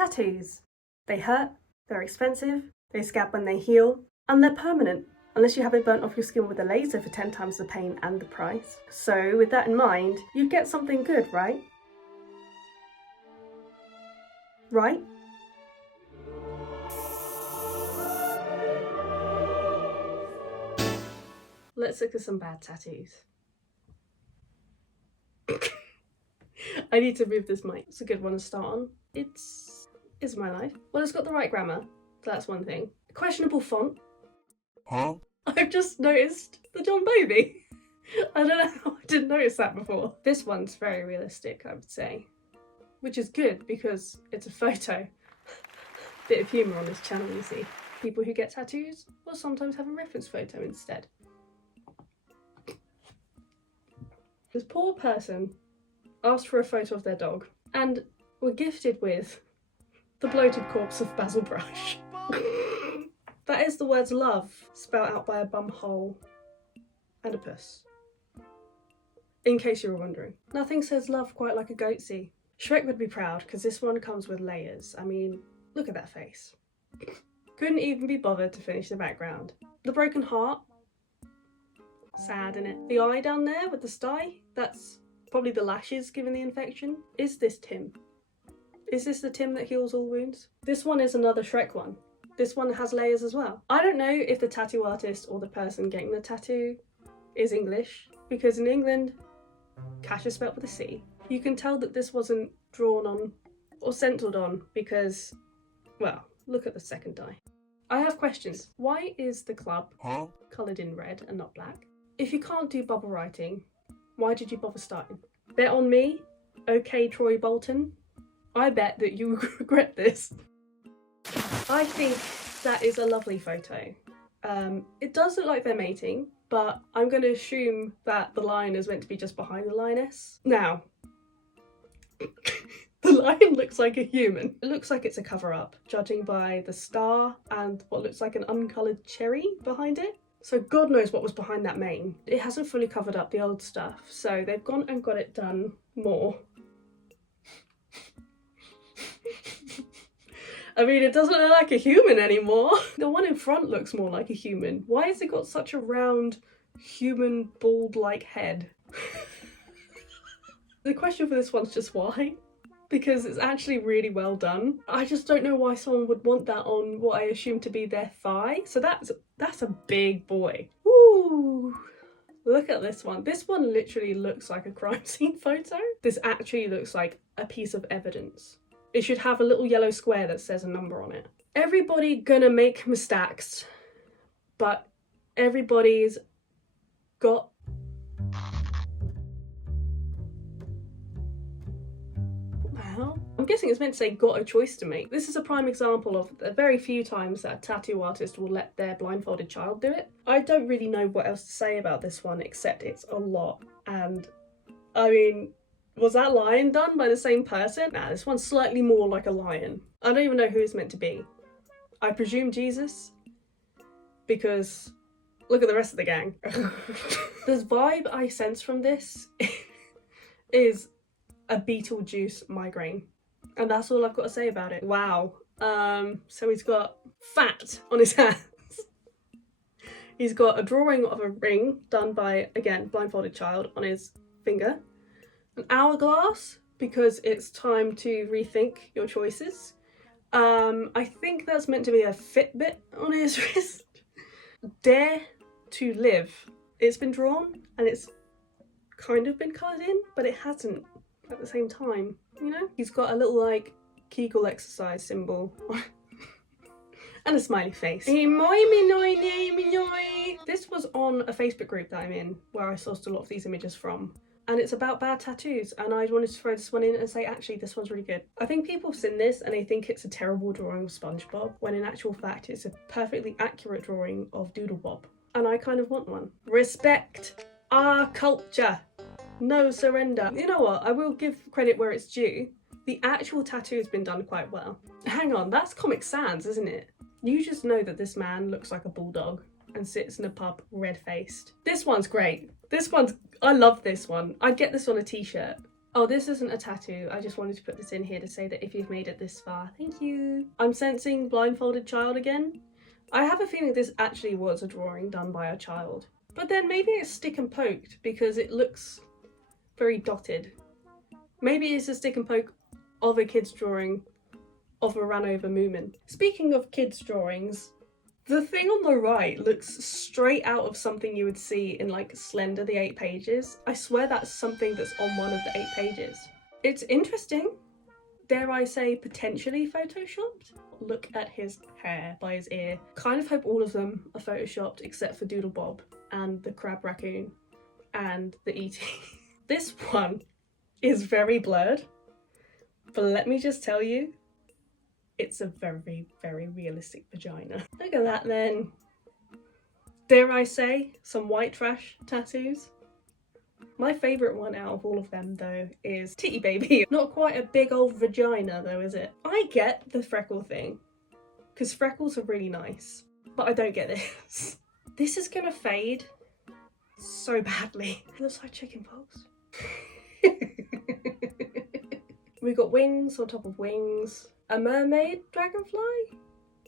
Tattoos. They hurt, they're expensive, they scab when they heal, and they're permanent, unless you have it burnt off your skin with a laser for 10 times the pain and the price. So with that in mind, you'd get something good, right? Right? Let's look at some bad tattoos. I need to move this mic. It's a good one to start on. It's my life. Well, it's got the right grammar. That's one thing. Questionable font. Huh? I've just noticed the John Bovey. I don't know how I didn't notice that before. This one's very realistic, I would say. Which is good because it's a photo. Bit of humour on this channel, you see. People who get tattoos will sometimes have a reference photo instead. This poor person asked for a photo of their dog and were gifted with the bloated corpse of Basil Brush. That is the words love spelled out by a bum hole and a puss. In case you were wondering. Nothing says love quite like a goatsy. Shrek would be proud because this one comes with layers. I mean, look at that face. Couldn't even be bothered to finish the background. The broken heart. Sad, innit? The eye down there with the sty. That's probably the lashes giving the infection. Is this Tim? Is this the Tim that heals all wounds? This one is another Shrek one. This one has layers as well. I don't know if the tattoo artist or the person getting the tattoo is English, because in England, cash is spelled with a C. You can tell that this wasn't drawn on or stenciled on because, well, look at the second die. I have questions. Why is the club coloured in red and not black? If you can't do bubble writing, why did you bother starting? Bet on me, okay Troy Bolton. I bet that you regret this. I think that is a lovely photo. It does look like they're mating, but I'm going to assume that the lion is meant to be just behind the lioness. Now, the lion looks like a human. It looks like it's a cover-up, judging by the star and what looks like an uncoloured cherry behind it. So God knows what was behind that mane. It hasn't fully covered up the old stuff, so they've gone and got it done more. I mean, it doesn't look like a human anymore. The one in front looks more like a human. Why has it got such a round, human, bald-like head? The question for this one's just why? Because it's actually really well done. I just don't know why someone would want that on what I assume to be their thigh. So that's a big boy. Woo! Look at this one. This one literally looks like a crime scene photo. This actually looks like a piece of evidence. It should have a little yellow square that says a number on it. Everybody gonna make mistakes, but everybody's got I'm guessing it's meant to say got a choice to make. This is a prime example of the very few times that a tattoo artist will let their blindfolded child do it. I don't really know what else to say about this one except it's a lot. And I mean, was that lion done by the same person? Nah, this one's slightly more like a lion. I don't even know who it's meant to be. I presume Jesus, because look at the rest of the gang. The vibe I sense from this is a Beetlejuice migraine. And that's all I've got to say about it. Wow. So he's got fat on his hands. He's got a drawing of a ring done by, again, blindfolded child on his finger. An hourglass, because it's time to rethink your choices. I think that's meant to be a Fitbit on his wrist. Dare to live. It's been drawn and it's kind of been coloured in, but it hasn't at the same time, you know? He's got a little like Kegel exercise symbol and a smiley face. This was on a Facebook group that I'm in where I sourced a lot of these images from, and it's about bad tattoos, and I wanted to throw this one in and say actually this one's really good. I think people have seen this and they think it's a terrible drawing of SpongeBob, when in actual fact it's a perfectly accurate drawing of Doodlebob, and I kind of want one. Respect our culture. No surrender. You know what? I will give credit where it's due. The actual tattoo has been done quite well. Hang on, that's Comic Sans, isn't it? You just know that this man looks like a bulldog and sits in a pub red-faced. This one's great. I love this one. I'd get this on a t-shirt. Oh, this isn't a tattoo. I just wanted to put this in here to say that if you've made it this far, thank you. I'm sensing blindfolded child again. I have a feeling this actually was a drawing done by a child. But then maybe it's stick and poked because it looks very dotted. Maybe it's a stick and poke of a kid's drawing of a ran over moomin. Speaking of kids' drawings, the thing on the right looks straight out of something you would see in like Slender, the 8 pages. I swear that's something that's on one of the 8 pages. It's interesting. Dare I say potentially photoshopped? Look at his hair by his ear. Kind of hope all of them are photoshopped except for Doodle Bob and the Crab Raccoon and the E.T. This one is very blurred, but let me just tell you, it's a very, very realistic vagina. Look at that then. Dare I say, some white trash tattoos. My favourite one out of all of them though is Titty Baby. Not quite a big old vagina though, is it? I get the freckle thing, because freckles are really nice, but I don't get this. This is gonna fade so badly. It looks like chicken pox. We got wings on top of wings. A mermaid dragonfly?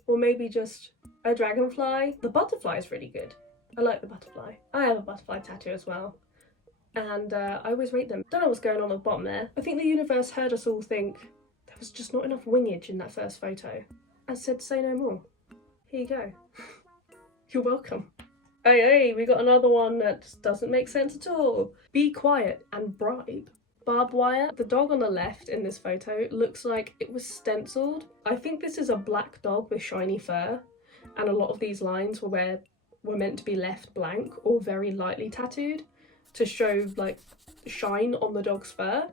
Or maybe just a dragonfly? The butterfly is really good. I like the butterfly. I have a butterfly tattoo as well. And I always rate them. Don't know what's going on at the bottom there. I think the universe heard us all think there was just not enough wingage in that first photo and said say no more. Here you go. You're welcome. Hey, we got another one that doesn't make sense at all. Be quiet and bribe. Barbed wire. The dog on the left in this photo looks like it was stenciled. I think this is a black dog with shiny fur, and a lot of these lines were meant to be left blank or very lightly tattooed to show like shine on the dog's fur.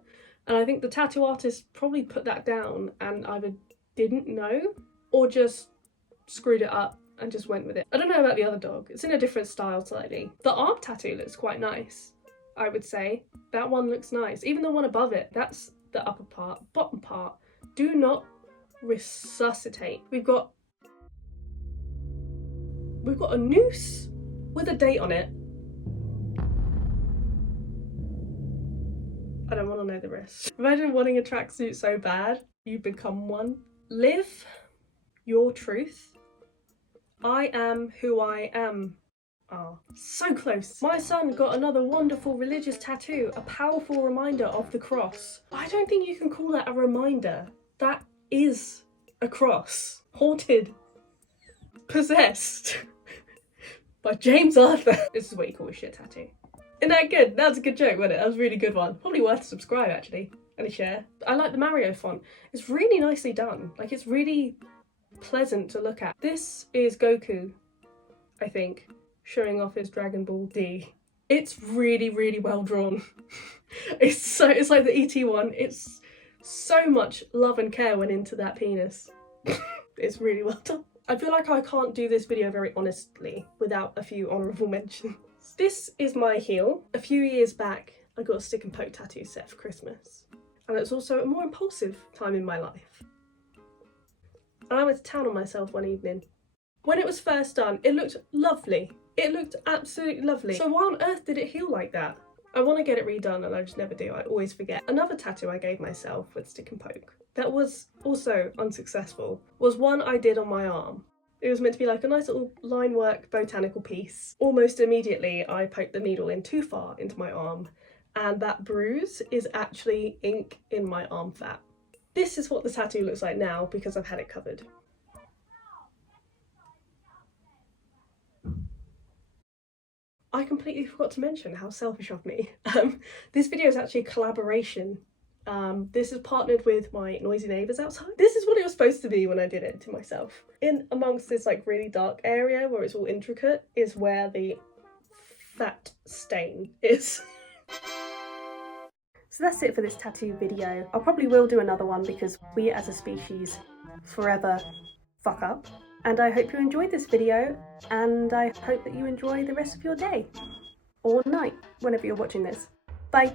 And I think the tattoo artist probably put that down and either didn't know or just screwed it up and just went with it. I don't know about the other dog. It's in a different style slightly. The arm tattoo looks quite nice, I would say. That one looks nice. Even the one above it, that's the upper part. Bottom part, do not resuscitate. We've got a noose with a date on it. I don't want to know the rest. Imagine wanting a tracksuit so bad, you become one. Live your truth. I am who I am. Oh, so close. My son got another wonderful religious tattoo, a powerful reminder of the cross. I don't think you can call that a reminder. That is a cross. Haunted. Possessed. By James Arthur. This is what you call a shit tattoo. Isn't that good? That was a good joke, wasn't it? That was a really good one. Probably worth a subscribe actually, and a share. I like the Mario font. It's really nicely done. Like, it's really pleasant to look at. This is Goku, I think, showing off his Dragon Ball D. It's really, really well drawn. It's like the ET one. It's so much love and care went into that penis. It's really well done. I feel like I can't do this video very honestly without a few honourable mentions. This is my heel. A few years back, I got a stick and poke tattoo set for Christmas. And it's also a more impulsive time in my life. And I went to town on myself one evening. When it was first done, it looked lovely. It looked absolutely lovely. So why on earth did it heal like that? I want to get it redone and I just never do. I always forget. Another tattoo I gave myself with stick and poke that was also unsuccessful was one I did on my arm. It was meant to be like a nice little line work botanical piece. Almost immediately I poked the needle in too far into my arm, and that bruise is actually ink in my arm fat. This is what the tattoo looks like now because I've had it covered. I completely forgot to mention how selfish of me. This video is actually a collaboration. This is partnered with my noisy neighbours outside. This is what it was supposed to be when I did it to myself. In amongst this like really dark area where it's all intricate is where the fat stain is. So that's it for this tattoo video. I probably will do another one because we as a species forever fuck up. And I hope you enjoyed this video, and I hope that you enjoy the rest of your day or night whenever you're watching this. Bye.